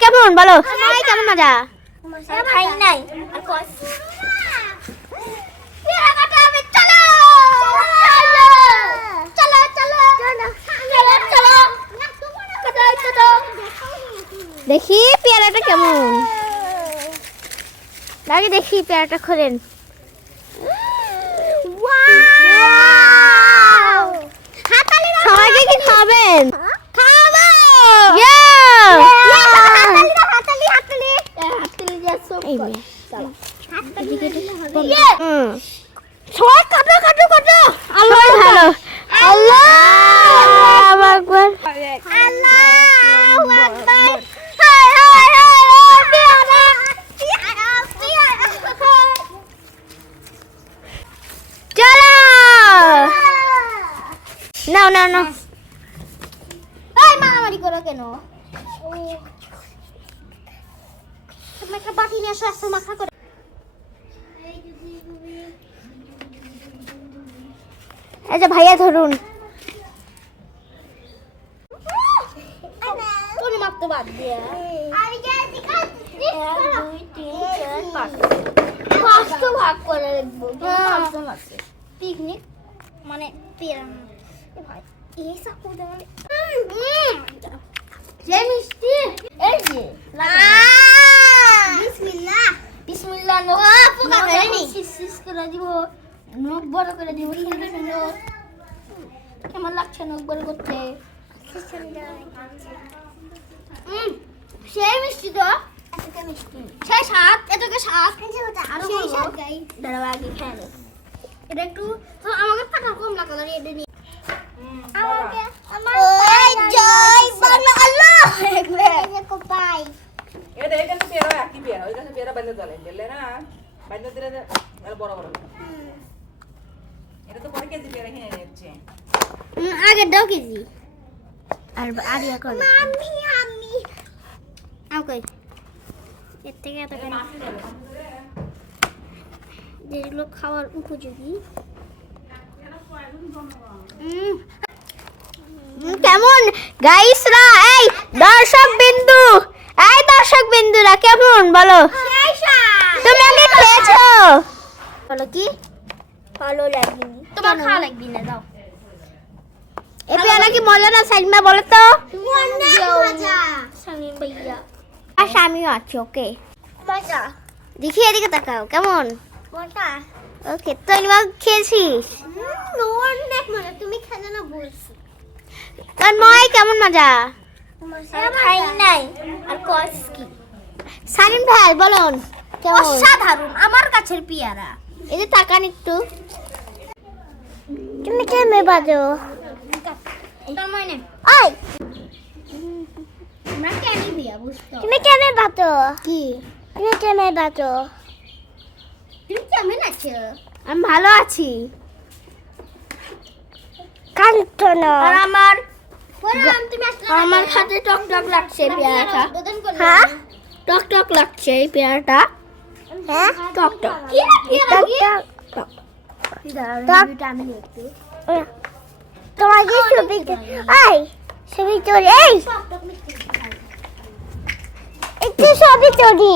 কেমন বলো? ভাই কেমন মজা? খাই নাই। আর কস পেয়ারা কাটা হবে চলো চলো চলো চলো চলো চলো চলো দেখি পেয়ারাটা কেমন। আগে দেখি পেয়ারাটা খোলেন। ওয়াও! সবাইকে কি খাবেন খাব Yeah! হাতালি দাও হাতালি হাতালি হাতালি যা সব এই কর নে। চলো হাতালি দিলে হবে হুম। সবাই কাটো কাটো কাটো আল্লাহ ভালো। আল্লাহ আকবার আল্লাহু আকবার হাই হাই হাই হাই পেয়ারা। পেয়ারা। পেয়ারা চলো। নাও নাও নাও। এই মারামারি করো কেন? তুমি একটা বাটি নিয়ে আসো আসো মাখা করে। এই যে ভাইয়া ধরুন। তুমি বাদ দিয়ে। পাঁচটা ভাগ করে রাখব পাঁচজন আছে। পিকনিক মানে ভাই এই সাকুদে মানে এই যে বিসমিল্লাহ বিসমিল্লাহ নো পোকা ধরেনি সিস করে দিব নখ বড় করে দিব সুন্দর কেমন লাগছে নখ বড় করতে সেই মিষ্টি তো সেই সাত এটাকে সাত আরও দাঁড়াও আগে খেয়ে। এটা একটু তো আমাকে ফাটা কম লাগল এটা নিয়ে আমাকে আমার জয় বাংলা আল্লাহ এটা এখানে পেয়ারা একই পেয়ারা ওই কাছে পেয়ারা বান্ধে চলে দিলে না বান্ধে দিলে বড় বড় এটা তো পরে কেজি পেয়ারা কিনে নিচ্ছে আগে দাও কেজি। আর আরিয়া করো আমি। আমি ওকে এর থেকে এত যেগুলো খাওয়ার উপযোগী। কেমন? গাইসরা এই দর্শক বিন্দু এই দর্শক বিন্দুরা কেমন বলো তুমি আগে খেয়েছো বলো কি ভালো লাগেনি। তোমার খাওয়া লাগবি না দাও। এ পেয়ারা কি মজা না সাইমা বলো তো? অনেক মজা। শামিম ভাইয়া। আর স্বামীও আছে ওকে। মজা। দেখি এদিকে তাকাও কেমন? মজা। ওকে তো এবার খেয়েছিস? অনেক মজা। তুমি খেলে না বলছি। তোর কেমন মজা? খাই নাই। আর কস কি? সালিম ভাই বলুন অসাধারণ আমার কাছের পেয়ারা। এই যে তাকান একটু। তুমি কেমন বাজো? ওই তুমি কেমন বাজো? কি? তুমি কেমন বাজো? তুমি কেমন আছো? আমি ভালো আছি। কান্ত আর আমার আমার খাতে টক টক লাগছে পেয়ারাটা। করলাম। হ্যাঁ? টক টক লাগছে এই পেয়ারাটা। হ্যাঁ? টক টক। কি? পেয়ারা কি টক টক আমি একটু তোমার কি ছবি এই ছবি তোর এই একটু ছবি তোরি